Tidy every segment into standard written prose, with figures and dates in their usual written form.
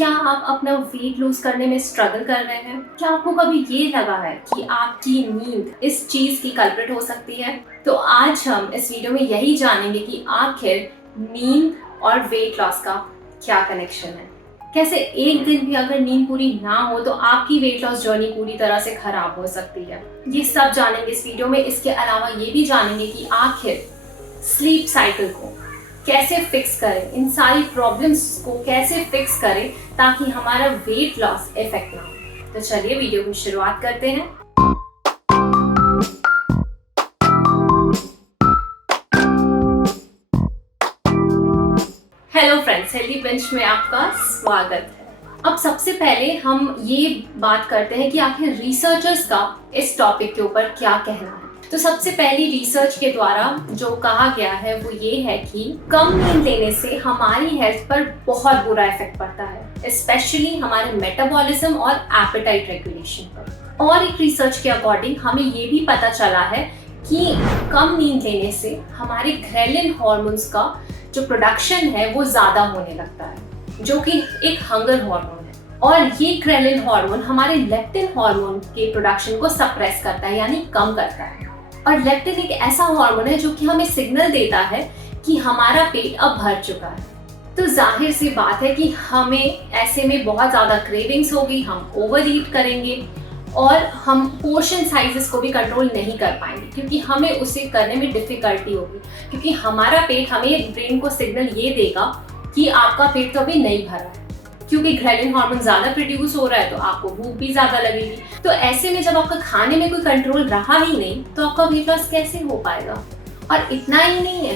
क्या आप अपना वेट लूज करने में स्ट्रगल कर रहे हैं? क्या आपको कभी ये लगा है कि आपकी नींद इस चीज की कल्प्रिट हो सकती है? तो आज हम इस वीडियो में यही जानेंगे कि आखिर नींद और वेट लॉस का क्या कनेक्शन है। कैसे एक दिन भी अगर नींद पूरी ना हो तो आपकी वेट लॉस जर्नी पूरी तरह से खराब हो सकती है। ये सब जानेंगे इस वीडियो में। इसके अलावा ये भी जानेंगे कि आखिर स्लीप साइकिल को कैसे फिक्स करें, इन सारी प्रॉब्लम्स को कैसे फिक्स करें ताकि हमारा वेट लॉस इफेक्ट ना हो। तो चलिए वीडियो की शुरुआत करते हैं। हेलो फ्रेंड्स, हेल्दी बेंच में आपका स्वागत है। अब सबसे पहले हम ये बात करते हैं कि आखिर रिसर्चर्स का इस टॉपिक के ऊपर क्या कहना है। तो सबसे पहली रिसर्च के द्वारा जो कहा गया है वो ये है कि कम नींद लेने से हमारी हेल्थ पर बहुत बुरा इफेक्ट पड़ता है, स्पेशली हमारे मेटाबॉलिज्म और एपेटाइट रेगुलेशन पर। और एक रिसर्च के अकॉर्डिंग हमें ये भी पता चला है कि कम नींद लेने से हमारे ग्रेलिन हार्मोन्स का जो प्रोडक्शन है वो ज्यादा होने लगता है, जो कि एक हंगर हार्मोन है। और ये ग्रेलिन हार्मोन हमारे लेप्टिन हार्मोन के प्रोडक्शन को सप्रेस करता है, यानी कम करता है। और लेप्टिन एक ऐसा हार्मोन है जो कि हमें सिग्नल देता है कि हमारा पेट अब भर चुका है। तो जाहिर सी बात है कि हमें ऐसे में बहुत ज्यादा क्रेविंग्स होगी, हम ओवर ईट करेंगे और हम पोर्शन साइजेस को भी कंट्रोल नहीं कर पाएंगे, क्योंकि हमें उसे करने में डिफिकल्टी होगी, क्योंकि हमारा पेट हमें ब्रेन को सिग्नल ये देगा कि आपका पेट तो अभी नहीं भरा है। क्योंकि ग्रेलिन हार्मोन ज्यादा प्रोड्यूस हो रहा है तो आपको भूख भी ज्यादा लगेगी। तो ऐसे में जब आपका खाने में कोई कंट्रोल रहा ही नहीं तो आपका वेट लॉस कैसे हो पाएगा। और इतना ही नहीं है,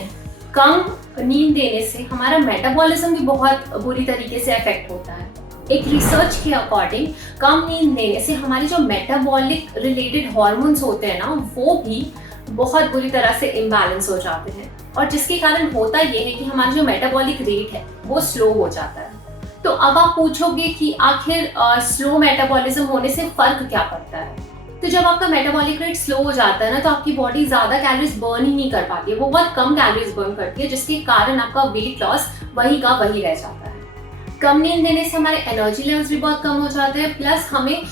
कम नींद देने से हमारा मेटाबॉलिज्म भी बहुत बुरी तरीके से अफेक्ट होता है। एक रिसर्च के अकॉर्डिंग कम नींद लेने से हमारे जो मेटाबॉलिक रिलेटेड हार्मोन्स होते हैं ना, वो भी बहुत बुरी तरह से इम्बैलेंस हो जाते हैं। और जिसके कारण होता ये है कि हमारा जो मेटाबॉलिक रेट है वो स्लो हो जाता है। तो अब आप पूछोगे कि आखिर स्लो मेटाबॉलिज्म होने से फर्क क्या पड़ता है। तो जब आपका मेटाबॉलिक रेट स्लो हो जाता है ना, तो आपकी बॉडी ज्यादा कैलोरीज बर्न ही नहीं कर पाती है, वो बहुत कम कैलोरीज बर्न करती है, जिसके कारण आपका वेट लॉस वही का वही रह जाता है। कम नींद लेने से हमारे एनर्जी लेवल्स भी बहुत कम हो जाते हैं, प्लस हमें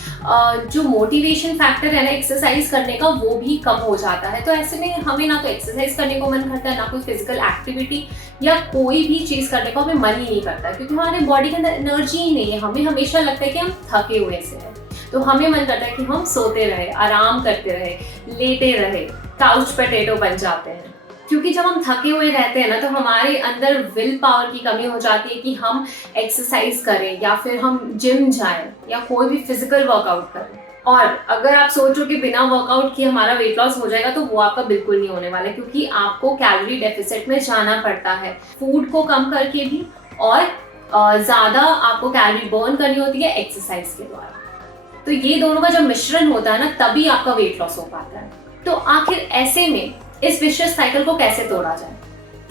जो मोटिवेशन फैक्टर है ना एक्सरसाइज करने का, वो भी कम हो जाता है। तो ऐसे में हमें ना तो एक्सरसाइज करने को मन करता है, ना कोई फिजिकल एक्टिविटी या कोई भी चीज करने को हमें मन ही नहीं करता, क्योंकि हमारे बॉडी के अंदर एनर्जी ही नहीं है। हमें हमेशा लगता है कि हम थके हुए से हैं, तो हमें मन करता है कि हम सोते रहे, आराम करते रहे, लेटे रहे, काउच पोटैटो बन जाते हैं। क्योंकि जब हम थके हुए रहते हैं ना, तो हमारे अंदर विल पावर की कमी हो जाती है कि हम एक्सरसाइज करें या फिर हम जिम जाएं या कोई भी फिजिकल वर्कआउट करें। और अगर आप सोचो कि बिना वर्कआउट किए हमारा वेट लॉस हो जाएगा, तो वो आपका बिल्कुल नहीं होने वाला, क्योंकि आपको कैलोरी डेफिसिट में जाना पड़ता है फूड को कम करके भी, और ज्यादा आपको कैलोरी बर्न करनी होती है एक्सरसाइज के द्वारा। तो ये दोनों का जब मिश्रण होता है ना, तभी आपका वेट लॉस हो पाता है। तो आखिर ऐसे में इस विशियस साइकिल को कैसे तोड़ा जाए,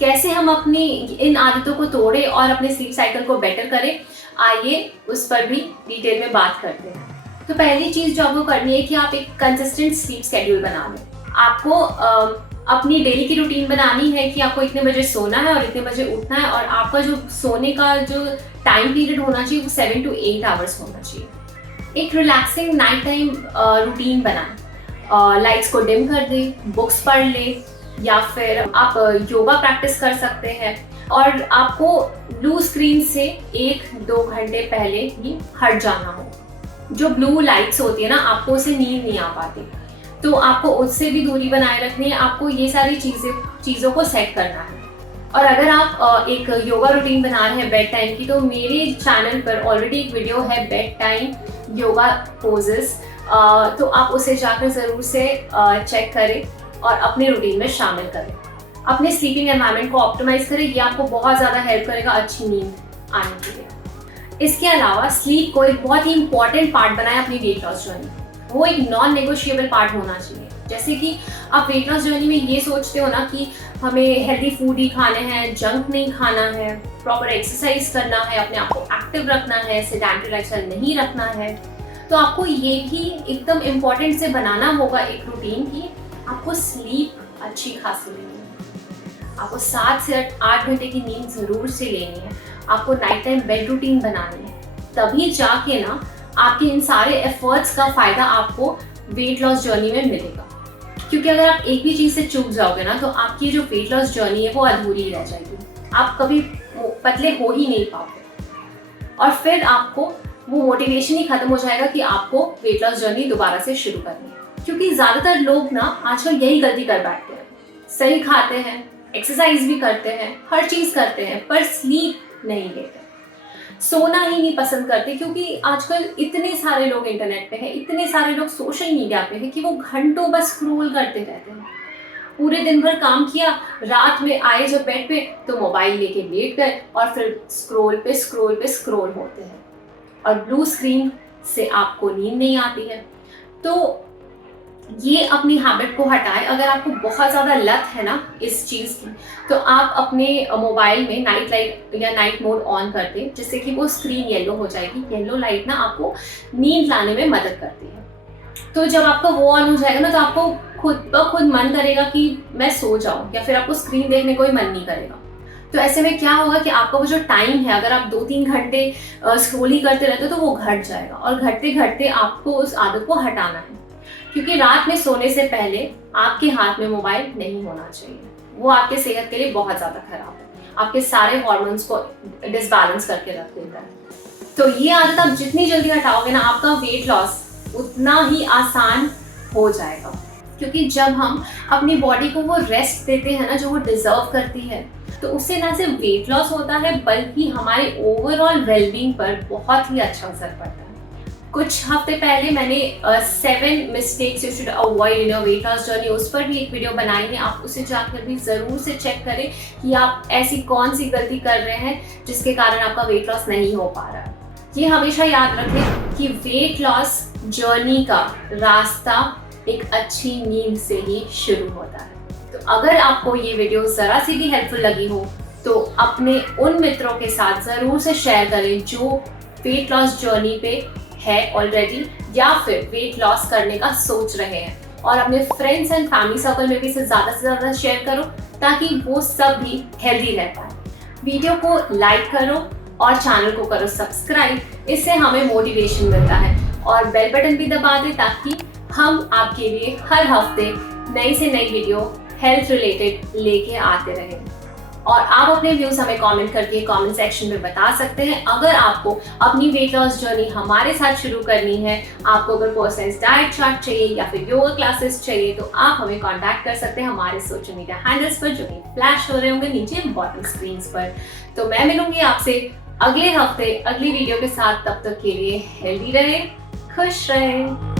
कैसे हम अपनी इन आदतों को तोड़े और अपने स्लीप साइकिल को बेटर करें, आइए उस पर भी डिटेल में बात करते हैं। तो पहली चीज जो आपको करनी है कि आप एक कंसिस्टेंट स्लीप शेड्यूल बना लें। आपको अपनी डेली की रूटीन बनानी है कि आपको इतने बजे सोना है और इतने बजे उठना है, और आपका जो सोने का जो टाइम पीरियड होना चाहिए वो 7 to 8 आवर्स होना चाहिए। एक रिलैक्सिंग नाइट टाइम रूटीन बनाएं, लाइट्स को डिम कर दें, बुक्स पढ़ ले, या फिर आप योगा प्रैक्टिस कर सकते हैं। और आपको ब्लू स्क्रीन से 1-2 घंटे पहले ही हट जाना हो। जो ब्लू लाइट्स होती है ना, आपको उससे नींद नहीं आ पाती, तो आपको उससे भी दूरी बनाए रखनी है। आपको ये सारी चीज़ों को सेट करना है। और अगर आप एक योगा रूटीन बना रहे हैं बेड टाइम की, तो मेरे चैनल पर ऑलरेडी एक वीडियो है बेड टाइम योगा पोजेस, तो आप उसे जाकर ज़रूर से चेक करें और अपने रूटीन में शामिल करें। अपने स्लीपिंग एनवायरनमेंट को ऑप्टिमाइज करें, ये आपको बहुत ज़्यादा हेल्प करेगा अच्छी नींद आने के लिए। इसके अलावा स्लीप को एक बहुत ही इंपॉर्टेंट पार्ट बनाएं अपनी वेट लॉस जर्नी। वो एक नॉन नेगोशिएबल पार्ट होना चाहिए। जैसे कि आप वेट लॉस जर्नी में ये सोचते हो ना कि हमें हेल्दी फूड ही खाने हैं, जंक नहीं खाना है, प्रॉपर एक्सरसाइज करना है, अपने आप को एक्टिव रखना है, सेडेंटरी लाइफस्टाइल नहीं रखना है, तो आपको ये भी एकदम इम्पोर्टेंट से बनाना होगा एक रूटीन की आपको स्लीप अच्छी खासी लेनी है। आपको 7 से 8 घंटे की नींद जरूर से लेनी है। आपको नाइट टाइम बेड रूटीन बनानी है। तभी जाके ना आपके इन सारे एफर्ट्स का फायदा आपको वेट लॉस जर्नी में मिलेगा। क्योंकि अगर आप एक भी चीज से चूक जाओगे ना तो आपकी जो वेट लॉस जर्नी है वो अधूरी रह जाएगी, आप कभी पतले हो ही नहीं पाओगे और फिर आपको वो मोटिवेशन ही खत्म हो जाएगा कि आपको वेट लॉस जर्नी दोबारा से शुरू करनी है। क्योंकि ज्यादातर लोग ना आजकल यही गलती कर बैठते हैं, सही खाते हैं, एक्सरसाइज भी करते हैं, हर चीज करते हैं, पर स्लीप नहीं लेते, सोना ही नहीं पसंद करते। क्योंकि आजकल इतने सारे लोग इंटरनेट पे हैं, इतने सारे लोग सोशल मीडिया पे हैं कि वो घंटों बस स्क्रॉल करते रहते हैं। पूरे दिन भर काम किया, रात में आए जब बेड पे तो मोबाइल लेके लेट गए और फिर स्क्रॉल पे स्क्रॉल पे स्क्रॉल होते हैं और ब्लू स्क्रीन से आपको नींद नहीं आती है। तो ये अपनी हैबिट को हटाएं। अगर आपको बहुत ज़्यादा लत है ना इस चीज़ की, तो आप अपने मोबाइल में नाइट लाइट या नाइट मोड ऑन कर दें, जिससे कि वो स्क्रीन येलो हो जाएगी। येलो लाइट ना आपको नींद लाने में मदद करती है। तो जब आपका वो ऑन हो जाएगा ना तो आपको खुद ब खुद मन करेगा कि मैं सो जाऊं, या फिर आपको स्क्रीन देखने कोई मन नहीं करेगा। तो ऐसे में क्या होगा कि आपका वो जो टाइम है, अगर आप 2-3 घंटे स्क्रॉल ही करते रहते हो तो वो घट जाएगा और घटते घटते आपको उस आदत को हटाना है। क्योंकि रात में सोने से पहले आपके हाथ में मोबाइल नहीं होना चाहिए, वो आपके सेहत के लिए बहुत ज़्यादा खराब है, आपके सारे हॉर्मोन्स को डिसबैलेंस करके रख देता है। तो ये आदत आप जितनी जल्दी हटाओगे ना, आपका वेट लॉस उतना ही आसान हो जाएगा। क्योंकि जब हम अपनी बॉडी को वो रेस्ट देते हैं ना जो वो डिजर्व करती है, तो उससे ना सिर्फ वेट लॉस होता है बल्कि हमारे ओवरऑल वेलबींग पर बहुत ही अच्छा असर पड़ता है। कुछ हफ्ते पहले मैंने 7 mistakes you should avoid in your weight loss journey, उस पर भी एक वीडियो बनाई है। आप उसे जाकर भी ज़रूर से चेक करें कि आप ऐसी कौन सी गलती कर रहे हैं जिसके कारण आपका वेट लॉस नहीं हो पा रहा है। ये हमेशा याद रखें कि वेट लॉस जर्नी का रास्ता एक अच्छी नींद से ही शुरू होता है। तो अगर आपको ये वीडियो ज़रा सी भी हेल्पफुल लगी हो तो अपने उन मित्रों के साथ ज़रूर से शेयर करें जो वेट लॉस जर्नी पे है ऑलरेडी या फिर वेट लॉस करने का सोच रहे हैं, और अपने फ्रेंड्स एंड फैमिली सर्कल में भी इसे ज़्यादा से ज़्यादा शेयर करो ताकि वो सब भी हेल्दी रह पाए। वीडियो को लाइक करो और चैनल को करो सब्सक्राइब, इससे हमें मोटिवेशन मिलता है, और बेल बटन भी दबा दें ताकि हम आपके लिए हर हफ्ते नई से नई वीडियो हेल्थ रिलेटेड लेके आते रहें। और आप अपने व्यूज हमें कमेंट करके कमेंट सेक्शन में बता सकते हैं। अगर आपको अपनी वेट लॉस जर्नी हमारे साथ शुरू करनी है, आपको अगर पर्सनलाइज्ड डाइट चार्ट चाहिए या फिर योगा क्लासेस चाहिए, तो आप हमें कांटेक्ट कर सकते हैं हमारे सोशल मीडिया हैंडल्स पर जो कि फ्लैश हो रहे होंगे नीचे बॉटम स्क्रीन पर। तो मैं मिलूंगी आपसे अगले हफ्ते अगली वीडियो के साथ। तब तक के लिए हेल्दी रहे, खुश रहे।